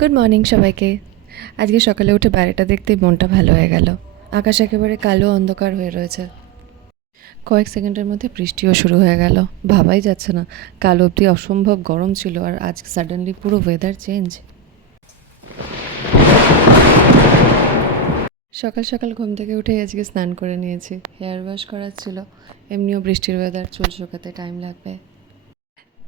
Good morning সবাইকে। আজকে সকালে উঠে বাইরেটা দেখতেই মনটা ভালো হয়ে গেল। আকাশ একেবারে কালো অন্ধকার হয়ে রয়েছে। কয়েক সেকেন্ডের মধ্যে বৃষ্টিও শুরু হয়ে গেল। ভাবাই যাচ্ছে না, কাল অবধি অসম্ভব গরম ছিল আর আজ সাডেনলি পুরো ওয়েদার চেঞ্জ। সকাল সকাল ঘুম থেকে উঠে আজকে স্নান করে নিয়েছি, হেয়ার ওয়াশ করার ছিল। এমনিও বৃষ্টির ওয়েদার, চুল শুকাতে টাইম লাগবে।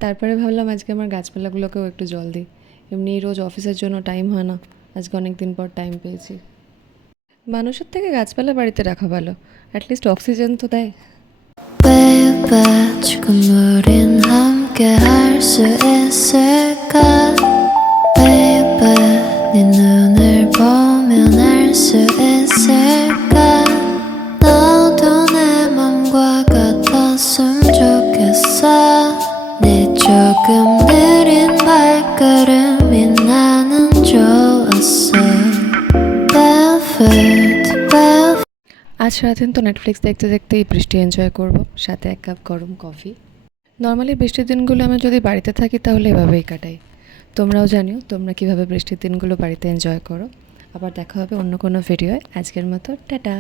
তারপরে ভাবলাম আজকে আমার গাছপালাগুলোকেও একটু জল দিই। এমনি রোজ অফিসের জন্য টাইম হয় না, আজকে অনেক দিন পর টাইম পেয়েছি। মানুষের থেকে গাছপালা বাড়িতে রাখা ভালো, অ্যাটলিস্ট অক্সিজেন তো দেয়। Baby, 지금 우린 함께 할 수 있을까? Baby, 네 눈을 보면 알 수 있을까? 너도 내 맘과 같았으면 좋겠어. 네 조금 느린 발걸음이 나는 좋았어. Barefoot, barefoot. আজ সারাদিন তো নেটফ্লিক্স দেখতে দেখতেই বৃষ্টি এনজয় করব, সাথে এক কাপ গরম কফি। নর্মালি বৃষ্টির দিনগুলো আমি যদি বাড়িতে থাকি তাহলে এভাবেই কাটাই। তোমরাও জানিও তোমরা কীভাবে বৃষ্টির দিনগুলো বাড়িতে এনজয় করো। আবার দেখা হবে অন্য কোনো ভিডিওয়। আজকের মতো টাটা।